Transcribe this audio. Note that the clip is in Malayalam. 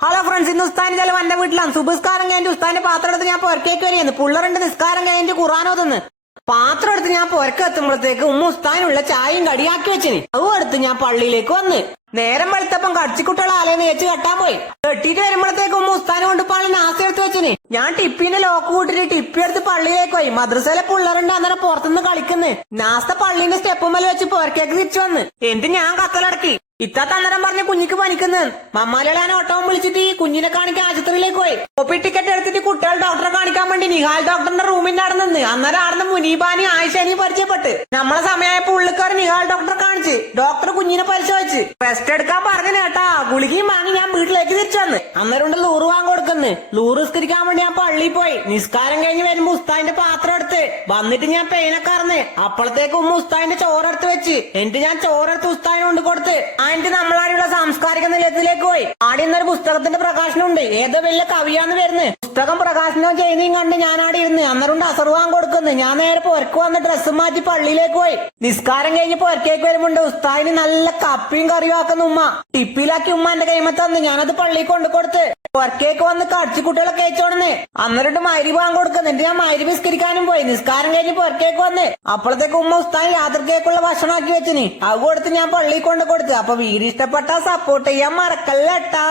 ഹലോ ഫ്രണ്ട്സ്, ഇന്ന് ഉസ്താനി ചിലവ് എന്റെ വീട്ടിലാണ്. സുബസ്കാരം കഴിഞ്ഞ് ഉസ്താന്റെ പാത്രം എടുത്ത് ഞാൻ പൊരക്കേക്ക് വരികയാണ്. പുള്ളറിന്റെ നിസ്കാരം കഴിഞ്ഞ് ഖുറാനോതുന്നു. പാത്രം എടുത്ത് ഞാൻ പൊരക്കെത്തുമ്പോഴത്തേക്ക് ഉസ്താനുള്ള ചായയും കടിയാക്കി വെച്ചിന്. അതും എടുത്ത് ഞാൻ പള്ളിയിലേക്ക് വന്ന് നേരം വെളുത്തപ്പം കടിച്ചിക്കുട്ടികളെ ആലയം തേച്ച് കെട്ടാൻ പോയി. കെട്ടിട്ട് വരുമ്പോഴത്തേക്ക് ഉസ്താനെ കൊണ്ട് പാളി നാസ്തി എടുത്ത് വെച്ചിന്. ഞാൻ ടിപ്പിന്റെ ലോക്ക് കൂട്ടിട്ട് ടിപ്പി എടുത്ത് പള്ളിയിലേക്ക് പോയി. മദ്രസയിലെ പിള്ളേരുണ്ട് അന്നേരം പുറത്തുനിന്ന് കളിക്കുന്നത്. നാസ്ത പള്ളിന്റെ സ്റ്റെപ്പുമേൽ വെച്ച് പൊരക്കേക്ക് തിരിച്ചു വന്ന് എന്നിട്ട് ഞാൻ കത്തലടക്കി. ഇത്താത്ത അന്നേരം പറഞ്ഞ കുഞ്ഞിക്ക് പനിക്കുന്നു. മമ്മാലികളെ ഞാൻ ഓട്ടവും വിളിച്ചിട്ട് ഈ കുഞ്ഞിനെ കാണിക്കാൻ ആശുപത്രിയിലേക്ക് പോയി. ഒപ്പി ടിക്കറ്റ് എടുത്തിട്ട് കുട്ടികൾ ഡോക്ടറെ കാണിക്കാൻ വേണ്ടി നിഹാൽ ഡോക്ടറിന്റെ റൂമിന്റെ അവിടെ നിന്ന് അന്നേരം ആടുന്ന മുനീബാനി ആയിഷാനി പരിചയപ്പെട്ട് നമ്മളെ സമയമായപ്പോ ഉള്ളിക്കാർ നിഹാൽ ഡോക്ടറെ കാണിച്ച് ഡോക്ടർ കുഞ്ഞിനെ പരിശോധിച്ച് റെസ്റ്റ് എടുക്കാൻ പറഞ്ഞു കേട്ടാ. ഗുളികയും വാങ്ങി ഞാൻ വീട്ടിലേക്ക് തിരിച്ചു വന്ന് അന്നേരം ഉണ്ട് ലൂറ് വാങ്ങി കൊടുക്കുന്നു. ലൂറ് നിസ്കരിക്കാൻ വേണ്ടി ഞാൻ പള്ളിയിൽ പോയി. നിസ്കാരം കഴിഞ്ഞ് വരുമ്പോ ഉസ്താദിന്റെ പാത്രം എടുത്ത് വന്നിട്ട് ഞാൻ പെയിനക്കാർന്ന്. അപ്പോഴത്തേക്ക് ഉസ്താദിന്റെ ചോറെടുത്ത് വെച്ച് എന്നിട്ട് ഞാൻ ചോറെടുത്ത് ഉസ്താദിനെ കൊണ്ട് കൊടുത്ത് ആൻറ്റി നമ്മളാടിയുള്ള സാംസ്കാരിക നിലയത്തിലേക്ക് പോയി. ആടെ ഇന്നൊരു പുസ്തകത്തിന്റെ പ്രകാശനം ഉണ്ട്. ഏതോ വലിയ കവിയാന്ന് വരുന്നത്. പുസ്തകം പ്രകാശനം ചെയ്യുന്നതും കണ്ട് ഞാൻ ആടെ ഇരുന്ന് അന്നേരം അസർവാൻ കൊടുക്കുന്നു. ഞാൻ നേരെ പൊരക്ക് വന്ന് ഡ്രസ്സ് മാറ്റി പള്ളിയിലേക്ക് പോയി. നിസ്കാരം കഴിഞ്ഞ് പൊരക്കേക്ക് വരുമ്പോണ്ട് ഉസ്താദിന് നല്ല കപ്പിയും കറിയും ആക്കുന്ന ഉമ്മ ടിപ്പിലാക്കി ഉമ്മ എന്റെ കൈമത്ത് തന്ന്. ഞാനത് പള്ളിയിൽ കൊണ്ടു കൊടുത്ത് പൊരക്കേക്ക് വന്ന് കടിച്ചുകുട്ടികളെ കഴിച്ചോടന്ന് അന്നേരം മൈരി വാങ്ങി കൊടുക്കുന്നു. എന്നിട്ട് ഞാൻ മൈരി നിസ്കരിക്കാനും പോയി. നിസ്കാരം കഴിഞ്ഞ് പൊരക്കേക്ക് വന്ന് അപ്പോഴത്തേക്ക് ഉമ്മ ഉസ്താദ് രാത്രിക്കേക്കുള്ള ഭക്ഷണം ആക്കി വെച്ചിന്. അത് കൊടുത്ത് ഞാൻ പള്ളിയിൽ കൊണ്ടു കൊടുത്ത്. അപ്പൊ വീഡിയോ ഇഷ്ടപ്പെട്ടാ സപ്പോർട്ട് ചെയ്യാൻ മറക്കല്ലേട്ടാ.